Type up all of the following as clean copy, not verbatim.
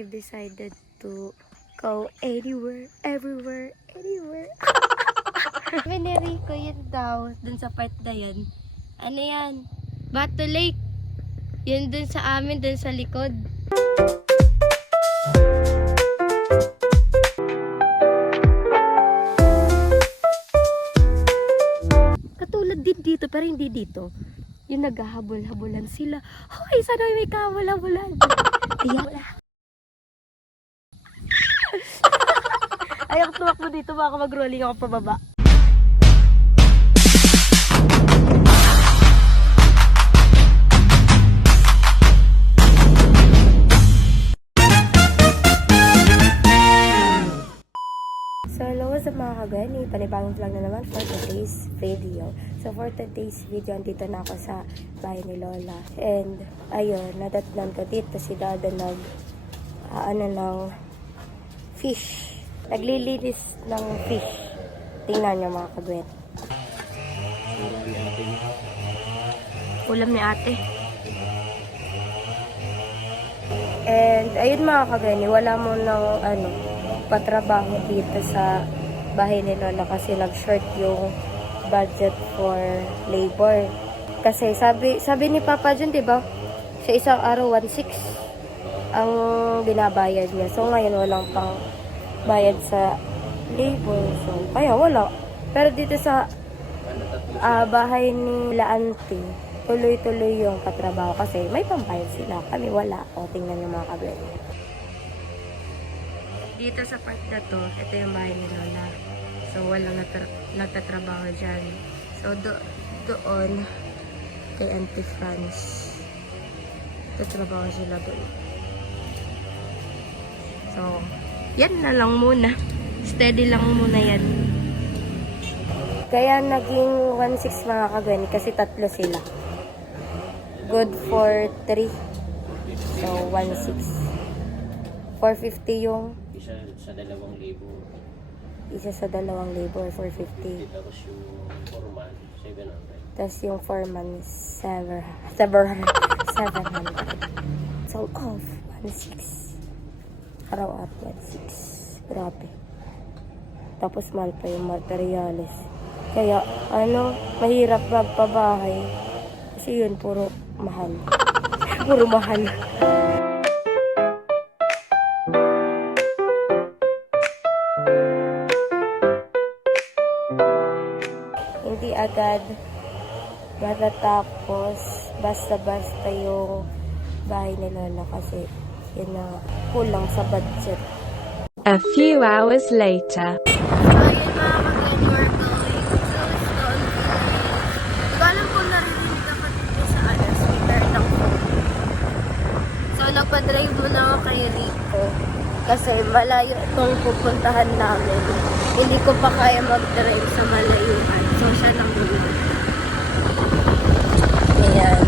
I've decided to go anywhere, everywhere, anywhere. Sabi ni Rico yun daw, dun sa part na yun. Ano yan? Bato Lake. Yun dun sa amin, dun sa likod. Katulad din dito, pero hindi dito. Yung naghahabol-habulan sila. Hoy, sana may kahabol-habulan. Ayaw na. Ayaw tumakbo dito, baka mag-rolling ako pababa. So, hello sa mga kagani. Panibagong vlog na naman for today's video. So, for today's video, andito na ako sa bahay ni Lola. And, ayun, nadatnan ko dito si Dada ng fish. Naglilinis ng fish. Tingnan niyo mga kagwen. Ulam ni ate. And, ayun mga kagani, wala mo ng patrabaho dito sa bahay ni Lola kasi nag-short yung budget for labor. Kasi sabi ni Papa dyan, diba? Sa isang araw, 1,600 ang binabayad niya. So, ngayon walang pang bayad sa labor. So, kaya wala. Pero dito sa bahay ni La Auntie, tuloy-tuloy yung katrabaho kasi may pambayad sila. Kami wala. O, tingnan yung mga kabel. Dito sa part na to, ito yung bahay ni Lola. So, walang nagtatrabaho dyan. So, doon, kay Auntie Franz, tatrabaho sila doon. So, yan na lang muna. Steady lang muna yan. Kaya naging 1,600 mga kagani kasi tatlo sila. Good for 3. So, 1,600. 450 yung isa sa 2,000. Isa sa 2,000, 450. Tapos yung foreman, 700. Tapos yung foreman, 700. So, off, 1,600. Araw at 1,600. Grabe. Tapos mahal pa yung materials. Kaya, mahirap magpabahay. Kasi yun, puro mahal. Puro mahal. Hindi agad matatapos basta-basta yung bahay ni Lola kasi yun na kulang sa budget. A few hours later. So, ayun mga kagani, we're going to Stone. Hindi alam kung narinig ako dito sa speaker ng phone. So, nagpa-drive muna ako kay Rico kasi malayo itong pupuntahan namin. Hindi ko pa kaya mag-drive sa malayuan. So, siya lang muna. Ayan.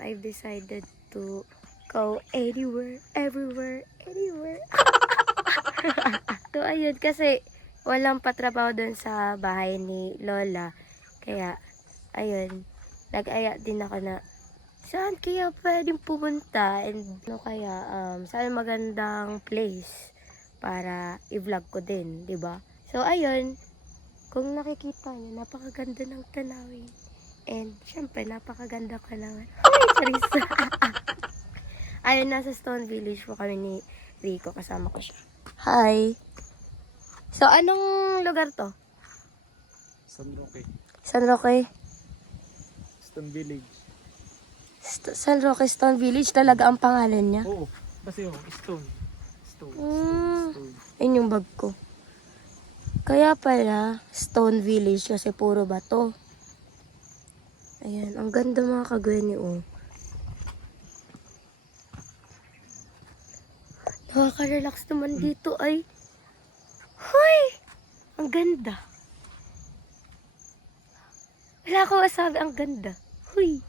I've decided to go anywhere, everywhere, anywhere. So, ayun, kasi walang patrabaho dun sa bahay ni Lola. Kaya, ayun, nag-aya din ako na, saan kaya pwedeng pumunta? And, ano kaya, saan magandang place para i-vlog ko din, di ba? So, ayun, kung nakikita niyo, napakaganda ng tanawin. And, syempre, napakaganda ka naman. Ay, charis! Ayun, nasa Stone Village po kami ni Rico. Kasama ko siya. Hi! So, anong lugar to? San Roque. San Roque? Stone Village. San Roque Stone Village talaga ang pangalan niya? Oo. Kasi yung Stone. Stone. Stone. Yun yung bag ko. Kaya pala, Stone Village kasi puro bato. Ayan, ang ganda mga kagweni, oh. Nakaka-relax naman dito ay. Hoy! Ang ganda. Wala ko masabi, ang ganda. Hoy!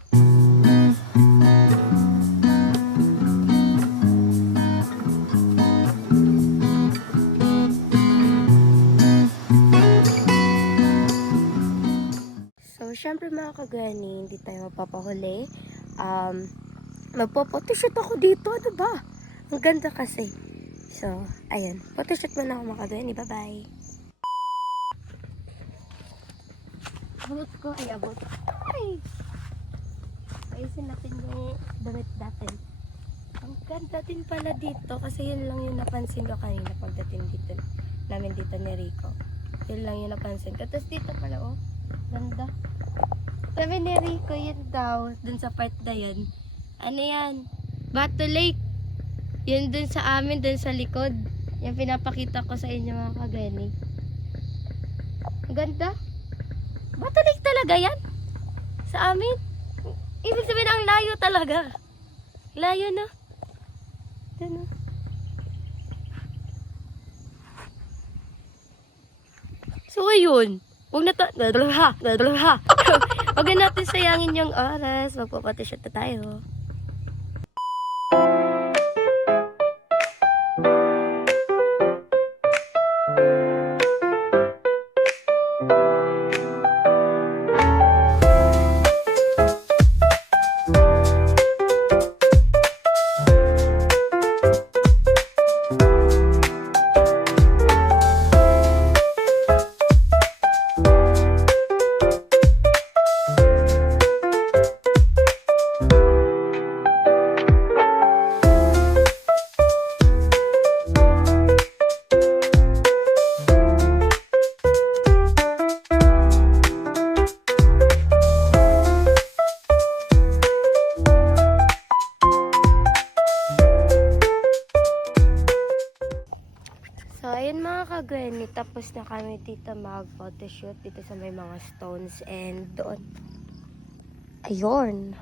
So, syempre mga kagani, hindi tayo mapapahuli. Magpo-photoshoot ako dito, ano ba? Ang ganda kasi. So, ayan. Photoshoot muna ako mga kagani. Bye-bye. Abot ko. Ay, abot. Ay! Ayusin natin yung damit natin. Ang ganda din pala dito. Kasi yun lang yung napansin ko kanina pagdating dito. Namin dito ni Rico. Yun lang yung napansin ko. Tapos dito pala, oh. Ganda. Sabi ni Rico, yun daw. Dun sa part na yun. Ano yan? Bato Lake. Yun dun sa amin, dun sa likod. Yung pinapakita ko sa inyo mga kagani. Ang ganda. Bato Lake talaga yan? Sa amin? Ibig sabihin, ang layo talaga. Layo na. Dun, oh. So, ayun. Huwag na Huwag na natin sayangin yung oras. Magpapatishot na tayo. So, ayun mga kagweni, tapos na kami dito mag-photoshoot dito sa may mga stones and doon. Ayun.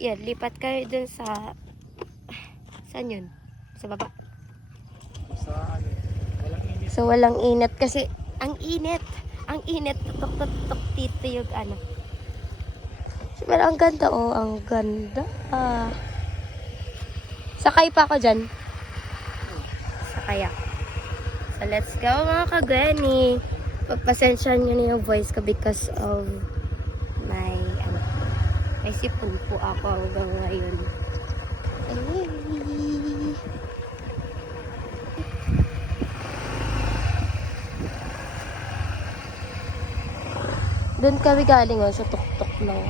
Yan, lipat kayo dun sa... Saan yun? Sa baba. Sa ano, walang init. So, walang init kasi ang init. Ang init. Tutok-tutok dito yung ano. Pero ang ganda, oh. Ang ganda. Sakay pa ako dyan. Sakay ako. So, let's go mga kagweni. Pagpasensya nyo na yung voice ko because of my, may sipon po ako hanggang ngayon. Ay. Doon kami galing, oh, sa tuktok ng,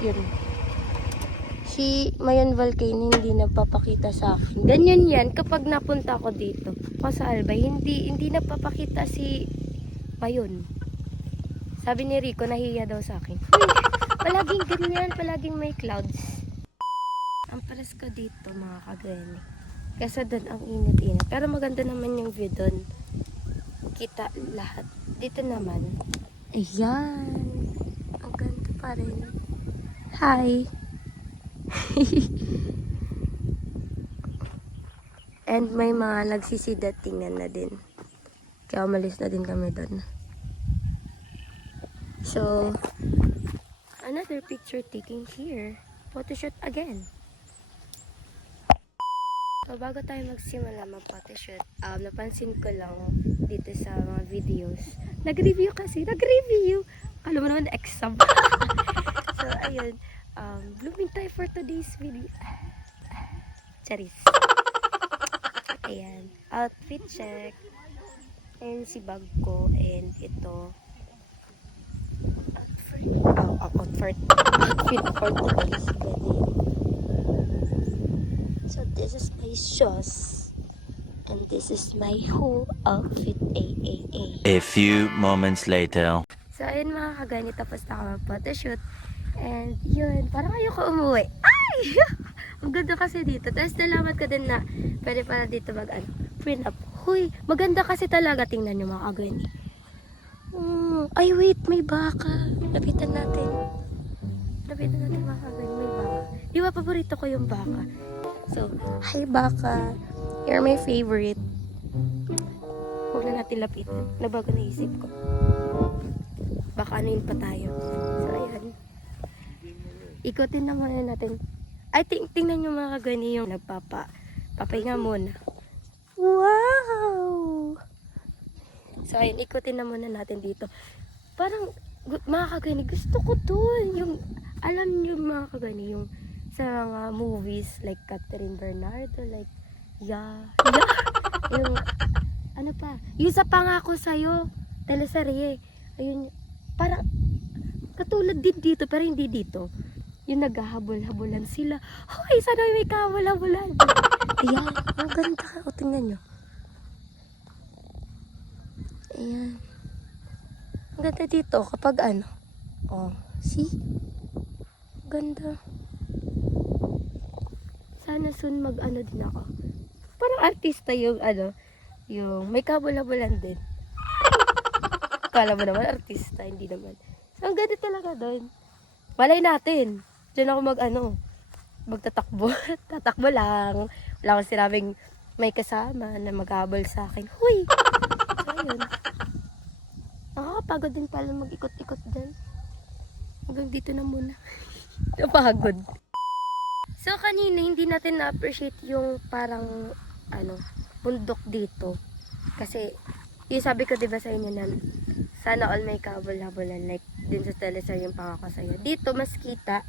yun. Si Mayon Volcano hindi nagpapakita sa akin. Ganyan yan kapag napunta ko dito. Ako sa Albay, hindi nagpapakita si Mayon. Sabi ni Rico, nahiya daw sa akin. Palaging ganyan, palaging may clouds. Ang paras ko dito mga kagani. Kasi doon ang init-init. Pero maganda naman yung view doon. Kita lahat. Dito naman. Ayan. Ang ganda pa rin. Hi. And may mga nagsisidatingan na din. Kaya umalis na din kami doon. So, another picture taking here. Photoshoot again. So, bago tayo magsimula mag-photoshoot, napansin ko lang dito sa mga videos. Nag-review kasi. Nag-review! Alam mo naman, exam. So, ayun. Blooming tayo for today's video. Charis. Ayan. Outfit check. Ayan si bag ko. And ito. Outfit for today's video. So this is my shoes. And this is my whole outfit. A few moments later. So ayun mga kagani, tapos na ako mag-photoshoot. And yun, parang ayoko umuwi. Ay! Ang ganda kasi dito. Tapos nalaman ko din na pwede pala dito print up. Huy, maganda kasi talaga. Tingnan nyo mga kagani. Ay wait, may baka. Lapitan natin. Lapitan natin mga kagani, may baka. Di ba paborito ko yung baka? So, hi baka. You're my favorite. Huwag na natin lapitan. Nabago na isip ko. Baka ano yun pa tayo. So, ayan. Ikutin na muna natin. Ay, tingnan nyo mga kagani yung papahinga muna. Wow! So, ayun, ikutin na muna natin dito. Parang, mga kagani, gusto ko dun. Yung, alam nyo mga kagani, yung sa mga movies, like Catherine Bernardo, like, yung, ano pa, yung sa Pangako Sa'yo, teleserye, ayun, parang, katulad din dito, pero hindi dito. Yung naghahabol-habulan sila. Hoy, sana may kahabol-habulan. Ayan, ang ganda. O, tingnan nyo. Ayan. Ang ganda dito kapag ano. Oh, see? Ganda. Sana soon mag-ano din ako. Parang artista yung yung may kabula-bulan din. Kala mo naman artista, hindi naman. So, ang ganda talaga doon. Malay natin. Diyan ako magtatakbo. Tatakbo lang. Wala akong sinabing may kasama na maghabol sa akin. Huy! So, ayun. Nakakapagod din pala mag-ikot-ikot dyan. Hanggang dito na muna. Napagod. So, kanina hindi natin na-appreciate yung parang, bundok dito. Kasi, yung sabi ko diba sa inyo na, sana all may kabul-habulan, like, din sa teleserye yung Pangako Sa'yo. Dito, mas kita.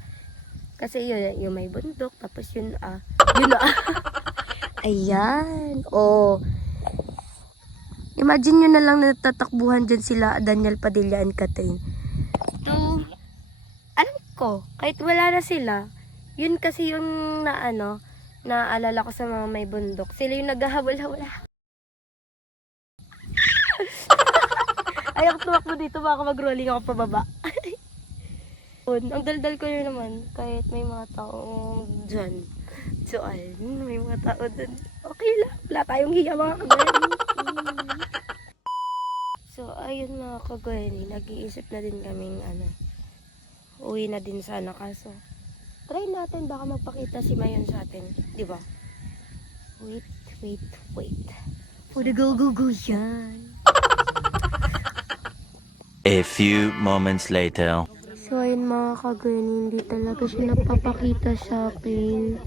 Kasi yun, yung may bundok, tapos ayan. Oh. Imagine nyo na lang na natatakbuhan dyan sila, Daniel Padilla and Catherine. So, alam ko, kahit wala na sila, yun kasi yung naalala ko sa mga may bundok. Sila yung naghahabol-habol. Ayaw tumakbo dito, baka mag-rolling ako pababa. Ang daldal ko yun naman, kahit may mga taong dyan. May mga tao dyan. Okay lang, wala tayong hiya mga kagani. So, ayun mga kagani, nag-iisip na din kaming uwi na din sana kaso. Try natin, baka magpakita si Mayon sa atin, di ba? Wait. For the go yan. A few moments later. So, ayun mga kagani, hindi talaga siya napapakita sa akin.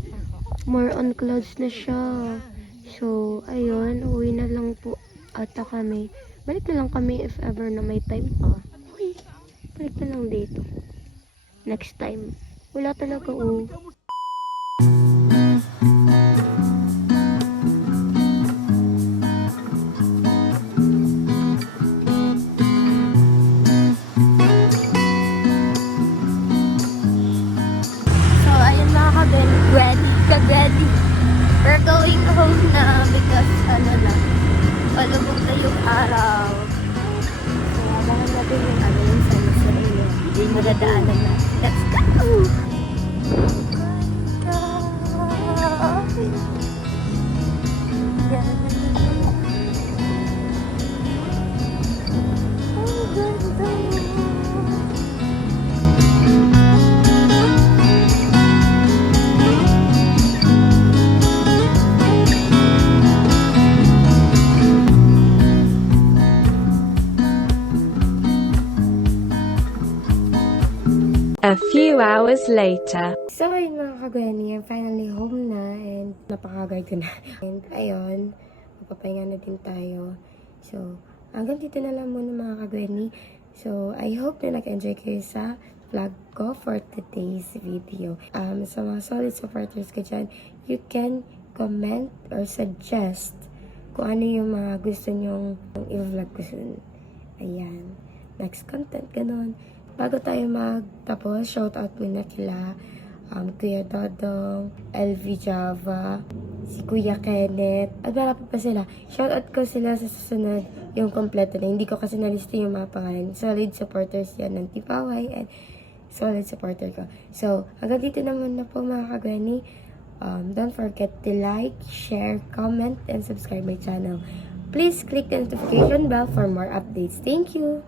More on clouds na siya. So, ayun, uwi na lang po ata kami. Balik na lang kami if ever na may time pa. Uy, balik na lang dito. Next time. Wala talaga, oh. Ready. We're going home na because palubog na yung araw. So, abangan natin yung sunset. Yung madadaanan na. Let's go! A few hours later. So, ayun mga kagwani, I'm finally home na and napakagay ko na. And ayun, magpapahinga na din tayo. So, hanggang dito na lang muna mga kagwani. So, I hope na nag-enjoy kayo sa vlog ko for today's video. Sa mga solid supporters ko dyan, you can comment or suggest kung ano yung mga gusto nyong i-vlog ko soon. Ayan. Next content, ganun. Bago tayo magtapos, shoutout muna kila Kuya Dodong, LV Java, si Kuya Kenneth, at marami pa sila. Shoutout ko sila sa susunod, yung kompleto na. Hindi ko kasi nalista yung mga pangalan. Solid supporters yan ng Tipaway and solid supporter ko. So, hanggang dito naman na po mga kagwani. Don't forget to like, share, comment, and subscribe my channel. Please click the notification bell for more updates. Thank you!